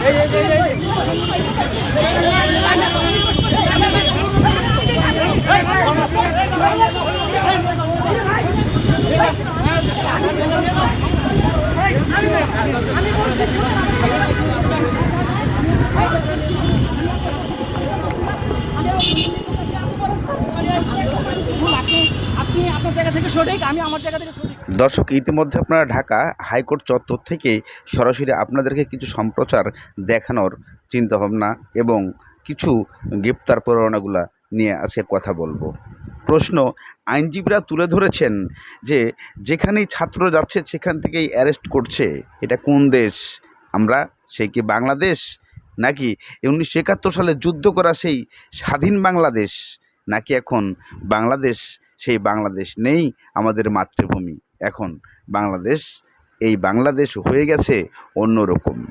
আপনি দর্শক, ইতিমধ্যে আপনারা ঢাকা হাইকোর্ট চত্বর থেকে সরাসরি আপনাদেরকে কিছু সম্প্রচার দেখানোর চিন্তাভাবনা এবং কিছু গ্রেপ্তার পরোয়ানাগুলা নিয়ে আজকে কথা বলব। প্রশ্ন, আইনজীবীরা তুলে ধরেছেন যে যেখানেই ছাত্র যাচ্ছে সেখান থেকেই অ্যারেস্ট করছে। এটা কোন দেশ? আমরা সেই কি বাংলাদেশ? নাকি উনিশশো একাত্তর সালে যুদ্ধ করা সেই স্বাধীন বাংলাদেশ? নাকি এখন বাংলাদেশ, সেই বাংলাদেশ নেই আমাদের মাতৃভূমি। এখন বাংলাদেশ, এই বাংলাদেশ হয়ে গেছে অন্যরকম।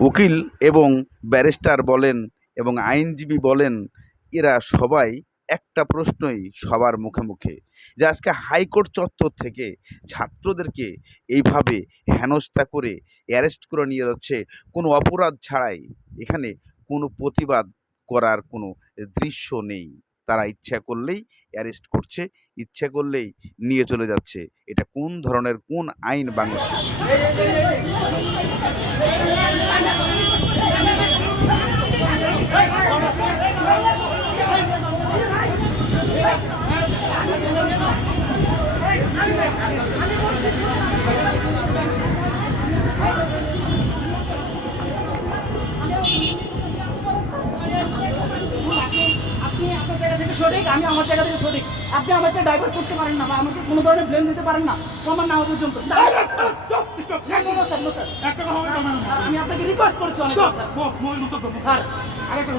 উকিল এবং ব্যারিস্টার বলেন এবং আইনজীবী বলেন, এরা সবাই একটা প্রশ্নই সবার মুখে মুখে, যে আজকে হাইকোর্ট চত্বর থেকে ছাত্রদেরকে এইভাবে হেনস্থা করে অ্যারেস্ট করে নিয়ে যাচ্ছে, কোনো অপরাধ ছাড়াই। এখানে কোনো প্রতিবাদ করার কোনো দৃশ্য নেই। তারা ইচ্ছা করলেই অ্যারেস্ট করছে, ইচ্ছা করলেই নিয়ে চলে যাচ্ছে। এটা কোন ধরনের, কোন আইন বাংলা থেকে সঠিক আমি আমার জায়গা থেকে সঠিক। আপনি আমাকে ডাইভার্ট করতে পারেন না বা আমাকে কোনো ধরনের ব্লেম দিতে পারেন না। প্রমাণ না হওয়া পর্যন্ত। না, না, না, স্যার, না, স্যার। আর আমি আপনাকে রিকোয়েস্ট করছি অনেক স্যার আরেকটা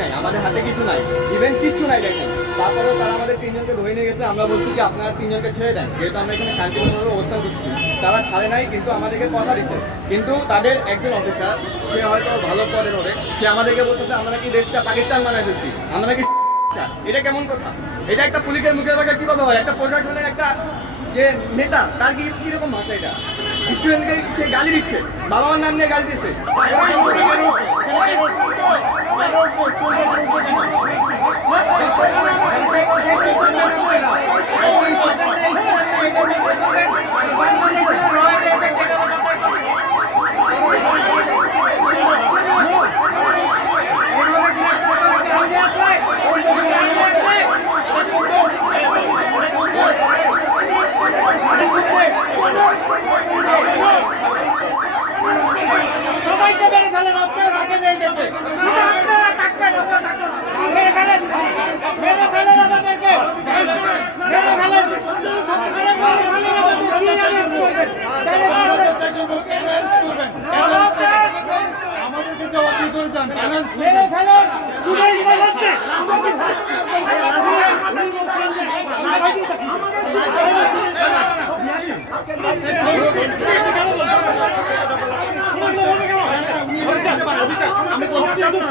নাই, আমাদের হাতে কিছু নাই ইভেন কিচ্ছু নাই দেখেন। তারপরেও তারা আমাদের তিনজনকে ধরে নিয়ে গেছে, আমরা বলছি যে আপনারা তিনজনকে ছেড়ে দেন, যেহেতু আমরা এখানে শান্তিপূর্ণভাবে অবস্থান করছি। তারা ছাড়ে নাই, কিন্তু আমাদেরকে কথা দিচ্ছে। কিন্তু তাদের একজন অফিসার সে হয়তো ভালো পদের হবে, সে আমাদেরকে বলতেছে, আমরা নাকি দেশটা পাকিস্তান বানায় ফেলছি, আমরা কি এটা কেমন কথা? এটা একটা পুলিশের মুখের ভাষা কীভাবে হয়? একটা প্রশাসনের একটা যে নেতা, তার কি কীরকম ভাষা এটা? স্টুডেন্টকে সে গালি দিচ্ছে, বাবা মার নাম নিয়ে গালি দিচ্ছে। Let's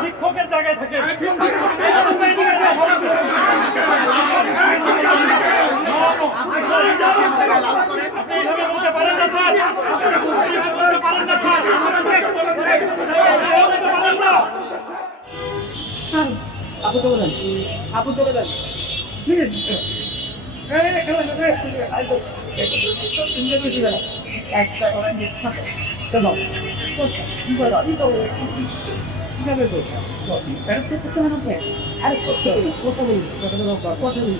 শিক্ষকের জায়গায় থাকে বলতে পারেন না স্যার বলতে পারেন না স্যার বলতে পারেন না আপু চলে যান আপু চলে যান প্লিজ একটা চলো আরে সত্যি কথা বলি কথা বলি কথা বলি